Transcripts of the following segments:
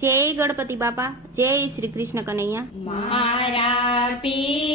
જય ગણપતિ બાપા જય શ્રી કૃષ્ણ કનૈયા. મારા પિતૃના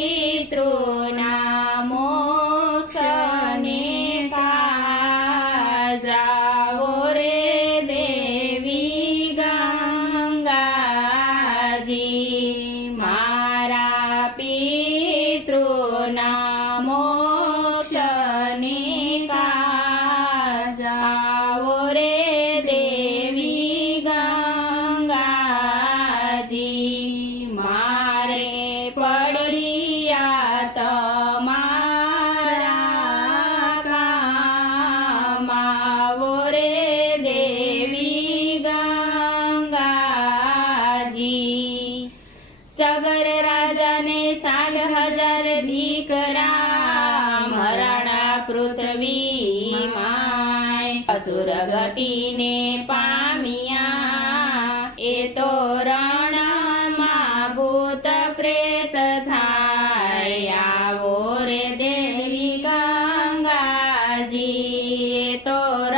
સગર રાજાને સાત હજાર દીકરા, મરાણા પૃથ્વી માય અસુર ગતિને પામ્યા. એ તો રણમાં ભૂત પ્રેત થાય. આવો રે દેવી ગંગાજી. એ તો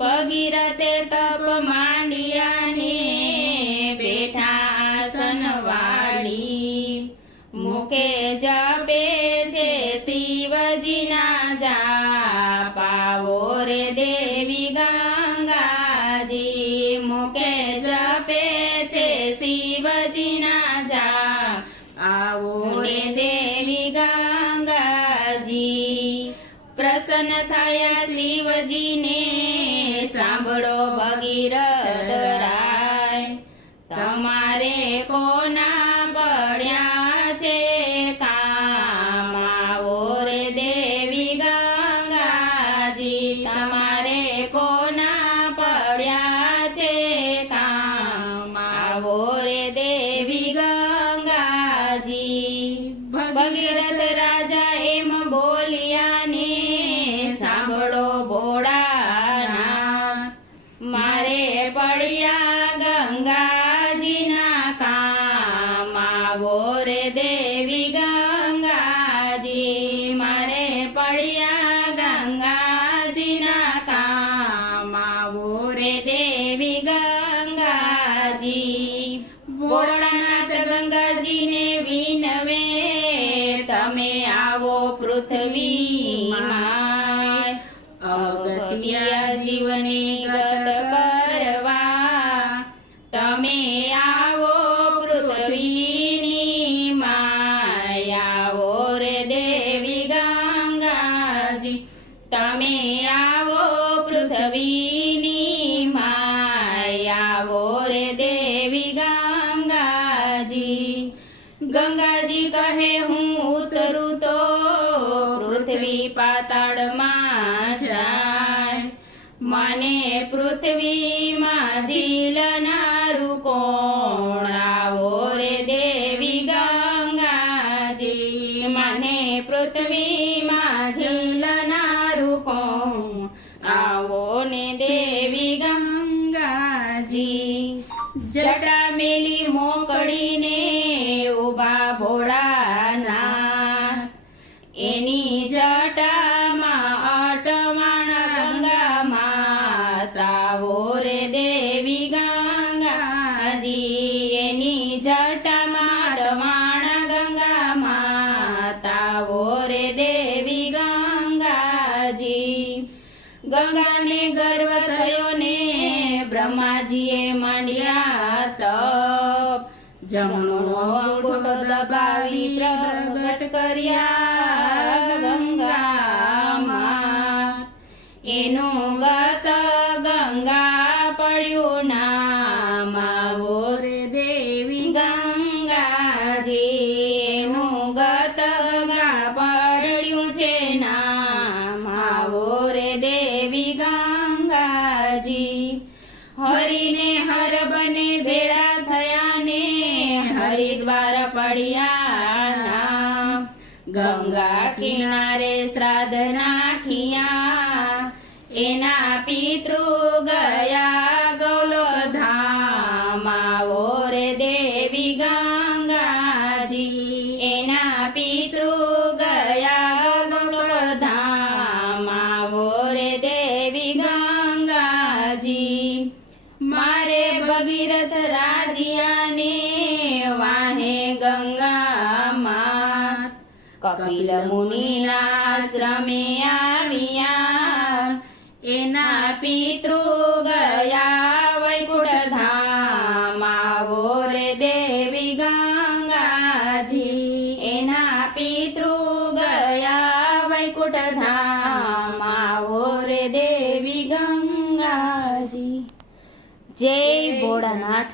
પગીરતે તપ માંડિયાને બેઠા આસન વાળી મુખે જપે છે શિવજીના જા પાવો રે દેવી ભગીરથ રાય તમારે કોના પડ્યા છે કામ? આવો રે દેવી ગંગાજી. તમારે કોના પડ્યા છે કામ? આવો રે દેવી ગંગાજી. ભગીરથ રાજા એમ બોલ્યા ને આવો રે દેવી ગંગાજી મારે પડ્યા ગંગાજીના કામ. આવો રે દેવી ગંગાજી રે દેવી ગંગાજી. ગંગાજી કહે, હું ઉતરું તો પૃથ્વી પાતાળમાં જાય. મને પૃથ્વીમાં ઝીલનારું કોણ આવો રે દેવી ગંગાજી. મને પૃથ્વીમાં ઝીલનારું મેલી મોકળીને ઊભા ભોળાનાથ. એની જટામાં અટવાણા ગંગા માતાઓ રે દેવી ગંગાજી. એની જટામાં અટવાણા ગંગા માતાઓ રે દેવી ગંગાજી. ગંગાને ગર્વ થયો ને બ્રહ્માજીએ માંડ્યા જમણો અંગૂઠો દબાવી પ્રગટ કર્યા ગંગામાં. એનો ગત ગંગા પડ્યું નામ. આવો દેવી ગંગાજી એનું ગત ગા પડ્યું છે નામ. આવો દેવી ગંગાજી હરિને કિનારે શ્રાદ્ધ નાખિયા એના પિતૃ ગયા ગૌલોધામ આવો રે દેવી ગંગાજી, એના પિતૃ ગયા ગૌલોધામ આવો રે દેવી ગંગાજી. મારે ભગીરથ રા કપિલ મુનિના શ્રમે આવ્યા એના પિતૃ ગયા વૈકુંઠ ધામ આવો રે દેવી ગંગાજી એના પિતૃ ગયા વૈકુંઠ ધામ આવો રે દેવી ગંગાજી જય ભોળાનાથ